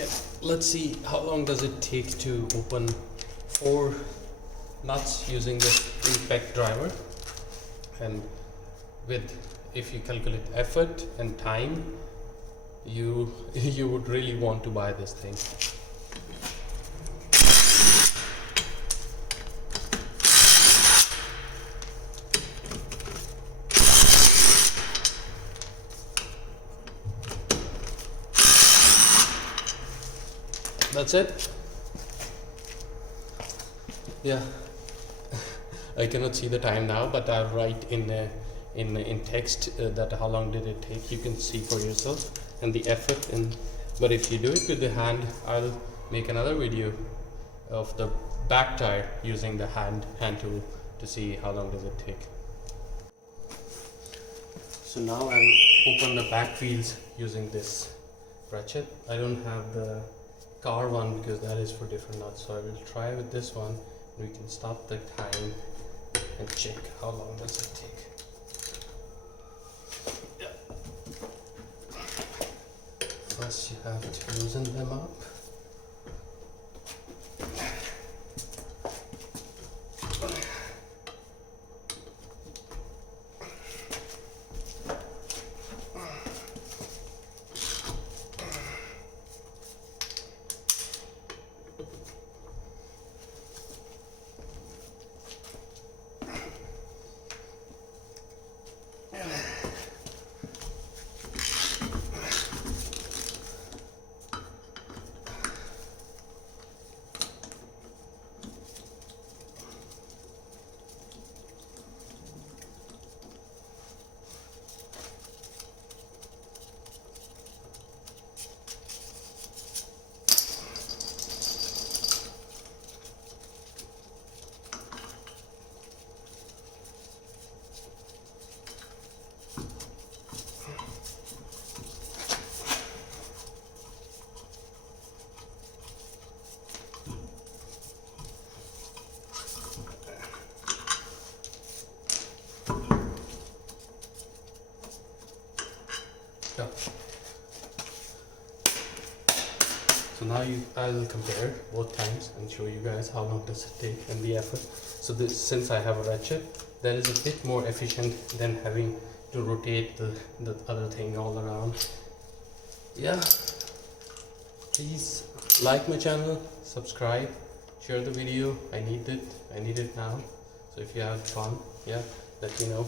Let's see how long does it take to open 4 nuts using this impact driver. And with, if you calculate effort and time, you would really want to buy this thing. That's it. Yeah. I cannot see the time now, but I'll write in text that how long did it take. You can see for yourself and the effort. But if you do it with the hand, I'll make another video of the back tire using the hand tool to see how long does it take. So now I'll open the back wheels using this ratchet. I don't have the car one because that is for different nuts, so I will try with this one. We can stop the time and check how long does it take. First you have to loosen them up. Yeah. So now I'll compare both times and show you guys how long does it take and the effort. So this, since I have a ratchet, that is a bit more efficient than having to rotate the other thing all around. Yeah. Please like my channel, subscribe, share the video. I need it now. So if you have fun, yeah, let me know.